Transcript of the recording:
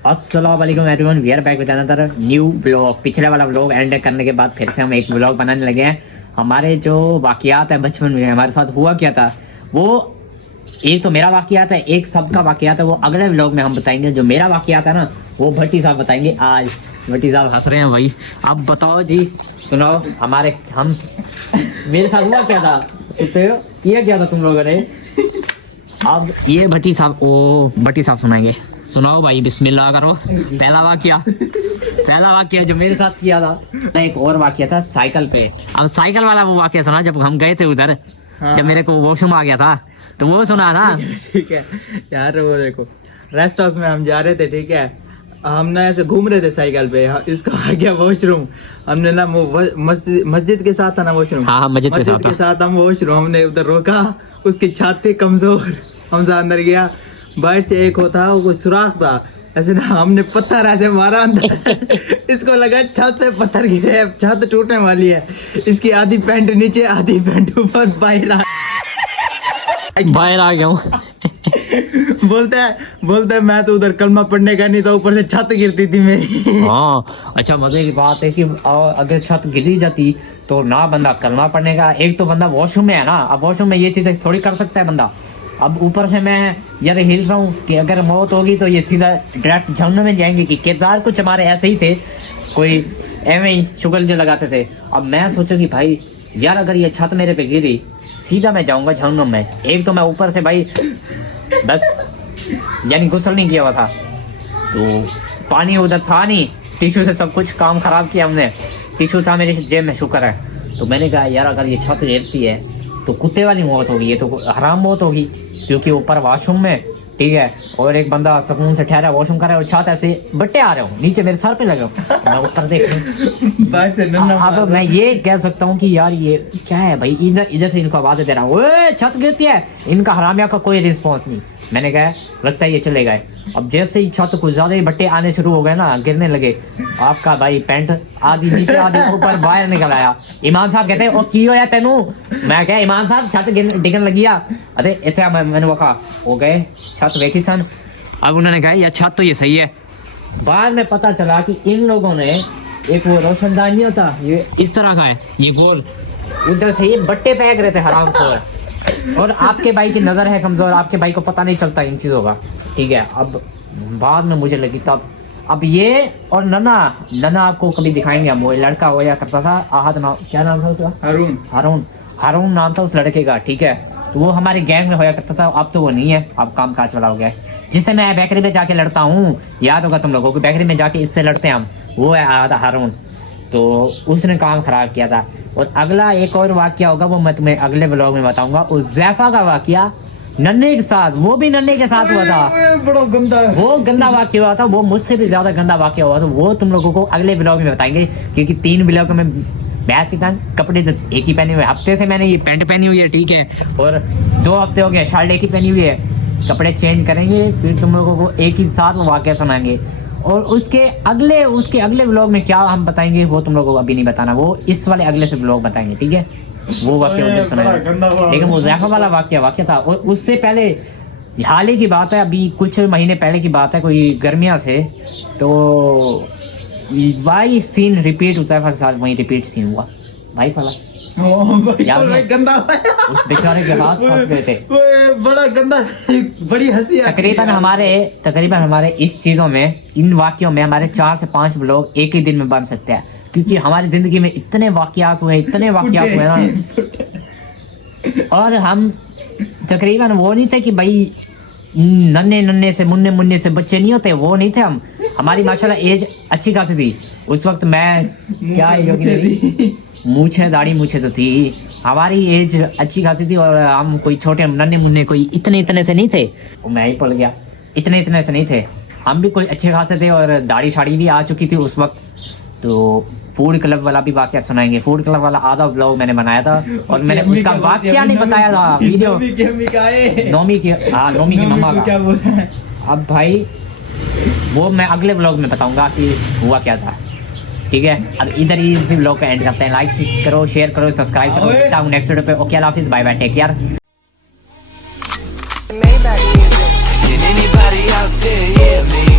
अस्सलाम वालेकुम everyone, we are back with another new blog. पिछले वाला ब्लॉग एंड करने के बाद फिर से हम एक ब्लॉग बनाने लगे हैं। हमारे जो वाकयात है बचपन में हमारे साथ हुआ क्या था, वो एक तो मेरा वाकयात है, एक सबका वाकयात है, वो अगले ब्लॉग में हम बताएंगे। जो मेरा वाकयात है ना, वो भट्टी साहब बताएंगे आज। भट्टी साहब हंस रहे हैं भाई। अब बताओ जी, सुनाओ हमारे हम मेरे साथ हुआ क्या था, किया क्या था तुम लोगों ने। अब ये भट्टी साहब सुनाएंगे। सुनाओ भाई, बिस्मिल्लाह करो। पहला वाकया जो मेरे साथ किया था। एक और वाकया था साइकिल पे। अब साइकिल वाला वो वाकया सुना जब हम गए थे उधर। हाँ। जब मेरे को वॉशरूम आ गया था तो वो सुना ना। ठीक है यार, वो देखो रेस्ट हाउस में हम जा रहे थे, ठीक है, हमने ऐसे घूम रहे थे साइकिल पे, इसका आ गया वॉशरूम। हमने ना मस्जिद के साथ था ना वॉशरूम। हाँ, मस्जिद के साथ हम वॉशरूम, हमने उधर रोका, उसकी छत थी कमजोर, हमसे अंदर गया, बाहर से एक होता वो कोई सुराख था, ऐसे ना हमने पत्थर ऐसे मारा अंदर। इसको लगा छत से पत्थर गिरे, छत टूटने वाली है। इसकी आधी पैंट नीचे आधी पैंट ऊपर, बाहर आ गया हूँ। बोलते है मैं तो उधर कलमा पढ़ने का नहीं था, ऊपर से छत गिरती थी मेरी। हाँ, अच्छा मजे की बात है कि अगर छत गिरी जाती तो ना बंदा कलमा पढ़ने का, एक तो बंदा वॉशरूम में है ना, अब वॉशरूम में ये चीजें थोड़ी कर सकता है बंदा। अब ऊपर से मैं यार हिल रहा हूँ कि अगर मौत होगी तो ये सीधा डायरेक्ट जहन्नुम में जाएंगे। कि किरदार कुछ हमारे ऐसे ही थे, कोई एवं ही शुक्ल जो लगाते थे। अब मैं सोचूं कि भाई यार अगर ये छत मेरे पे गिरी, सीधा मैं जाऊंगा जहन्नुम में। एक तो मैं ऊपर से भाई बस यानी गुस्ल नहीं किया हुआ था, तो पानी उधर था नहीं, टिश्यू से सब कुछ काम खराब किया हमने। टिश्यू था मेरे जेब में, शुक्र है। तो मैंने कहा यार अगर ये छत गिरती है तो कुत्ते वाली मौत होगी, ये तो हराम मौत होगी, क्योंकि ऊपर वॉशरूम में, ठीक है, और एक बंदा सुकून से ठहरा वॉशरूम कर रहा है और छत ऐसे बट्टे आ रहे हो नीचे मेरे सर पे लगे हो, मैं ऊपर देख रहा हूँ। अब मैं ये कह सकता हूँ कि यार ये क्या है भाई, इधर से इनको आवाज दे रहा हूँ, ओए छत गिरती है, इनका हरामिया का कोई रिस्पॉन्स नहीं। मैंने कहा लगता है ये चले गए। अब जैसे ही छत कुछ ज्यादा ही बट्टे आने शुरू हो गए ना, गिरने लगे, आपका भाई पैंट आधी नीचे आधी ऊपर बाहर निकल आया। इमाम साहब कहते ओ की होया तेनू। मैं कहा इमाम साहब छत डिगन लगी आ। अरे इतना मैंने वखा हो गए छत वेखी सन। अब उन्होंने कहा यार छत तो ये सही है। बाद में पता चला कि इन लोगों ने एक वो रोशनदान नहीं होता, ये इस तरह का है, ये गोल, उधर से ये बट्टे फेंक रहे थे हराम खोर। और आपके भाई की नजर है कमजोर, आपके भाई को पता नहीं चलता इन चीजों का, ठीक है। अब बाद में मुझे लगी तब, अब ये और नन्ना आपको कभी दिखाएंगे हम। वो लड़का होया करता था, आहद नाम, क्या नाम था उसका, हारून नाम था उस लड़के का, ठीक है। तो वो हमारे गैंग में होया करता था, अब तो वो नहीं है, अब काम काज वाला हो गया है। जिससे मैं बेकरी में जाके लड़ता हूँ, याद होगा तुम लोगों को, बेकरी में जाके इससे लड़ते हैं हम, वो है आहद हारून। तो उसने काम खराब किया था। और अगला एक और वाकया होगा, वो मैं तुम्हें अगले ब्लॉग में बताऊंगा। उस ज़ैफा का वाकया नन्हे के साथ, वो भी नन्हे के साथ हुआ था, बड़ा गंदा, वो गंदा वाकया हुआ था, वो मुझसे भी ज्यादा गंदा वाकया हुआ था। वो तुम लोगों को अगले ब्लॉग में बताएंगे, क्योंकि 3 ब्लॉग में बहस की था। कपड़े तो एक ही पहने हुए, हफ्ते से मैंने ये पैंट पहनी हुई है, ठीक है, और 2 हफ्ते हो गए शर्ट एक ही पहनी हुई है। कपड़े चेंज करेंगे, फिर तुम लोगों को एक ही साथ वाकया सुनाएंगे। और उसके अगले ब्लॉग में क्या हम बताएंगे वो तुम लोगों को अभी नहीं बताना, वो इस वाले अगले से ब्लॉग बताएंगे, ठीक है। वो वाकया मुझे सुनाएंगे, लेकिन वो ज़ैफा वाला वाकया था। और उससे पहले हाल ही की बात है, अभी कुछ महीने पहले की बात है, कोई गर्मियाँ थे, तो वही सीन रिपीट ज़ैफा के साथ, वही रिपीट सीन हुआ भाई वाला। गंदा उस बेचारे के हाथ फंस गए थे, बड़ा गंदा, बड़ी हंसी। तकरीबन हमारे इस चीजों में, इन वाक्यों में हमारे 4 से 5 ब्लॉग एक ही दिन में बन सकते हैं, क्योंकि हमारी जिंदगी में इतने वाकयात हुए ना। और हम तकरीबन वो नहीं थे कि भाई नन्हे से मुन्ने से बच्चे नहीं होते, वो नहीं थे हम। हमारी माशाल्लाह एज अच्छी खासी थी उस वक्त। मैं क्या मूछे दाढ़ी मूछे तो थी, हमारी एज अच्छी खासी थी, और हम कोई छोटे नन्हे मुन्ने कोई इतने से नहीं थे। मैं ही पल गया, इतने से नहीं थे, हम भी कोई अच्छे खासे थे, और दाढ़ी शाड़ी भी आ चुकी थी उस वक्त। तो फूड क्लब वाला भी वाकया सुनाएंगे। फूड क्लब वाला आधा ब्लॉग मैंने बनाया था, और मैंने उसका वाकया नहीं बताया था वीडियो, नोमी की मम्मा का। अब भाई वो मैं अगले ब्लॉग में बताऊंगा कि हुआ क्या था, ठीक है। अब इधर ही इसी ब्लॉग का एंड करते हैं। लाइक करो, शेयर करो, सब्सक्राइब करो। मिलता हूँ नेक्स्ट वीडियो पे। ओके, अल्लाह हाफिज़, bye bye, take care. Can anybody out there hear me?